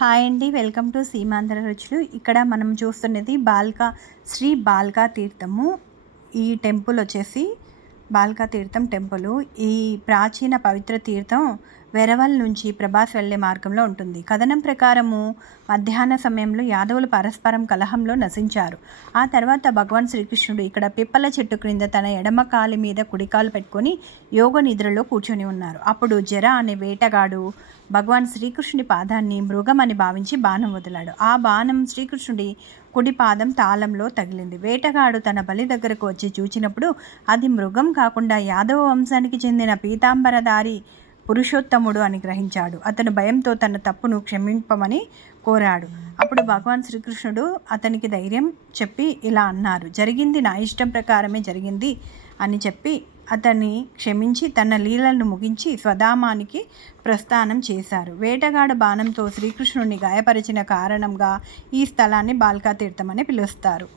Hi అండి. Welcome to Seemandhra రుచులు. ఇక్కడ మనం చూస్తున్నది శ్రీ బాల్కా తీర్థము. ఈ టెంపుల్ వచ్చేసి బాల్కా తీర్థం టెంపుల్. ఈ ప్రాచీన పవిత్ర తీర్థం వెరవల్ నుంచి ప్రభాస్ వెళ్లే మార్గంలో ఉంటుంది. కథనం ప్రకారము మధ్యాహ్న సమయంలో యాదవులు పరస్పరం కలహంలో నశించారు. ఆ తర్వాత భగవాన్ శ్రీకృష్ణుడు ఇక్కడ పిప్పల చెట్టు క్రింద తన ఎడమ కాలి మీద కుడికాలు పెట్టుకొని యోగ నిద్రలో కూర్చొని ఉన్నారు. అప్పుడు జర అనే వేటగాడు భగవాన్ శ్రీకృష్ణుడి పాదాన్ని మృగం అని భావించి బాణం వదిలాడు. ఆ బాణం శ్రీకృష్ణుడి కుడి పాదం తాళంలో తగిలింది. వేటగాడు తన బలి దగ్గరకు వచ్చి చూచినప్పుడు అది మృగం కాకుండా యాదవ వంశానికి చెందిన పీతాంబరధారి పురుషోత్తముడు అని గ్రహించాడు. అతను భయంతో తన తప్పును క్షమింపమని కోరాడు. అప్పుడు భగవాన్ శ్రీకృష్ణుడు అతనికి ధైర్యం చెప్పి ఇలా అన్నారు: జరిగింది నా ఇష్టం ప్రకారమే జరిగింది అని చెప్పి అతన్ని క్షమించి తన లీలలను ముగించి స్వధామానికి ప్రస్థానం చేశారు. వేటగాడు బాణంతో శ్రీకృష్ణుడిని గాయపరిచిన కారణంగా ఈ స్థలాన్ని బాల్కా తీర్థం అని పిలుస్తారు.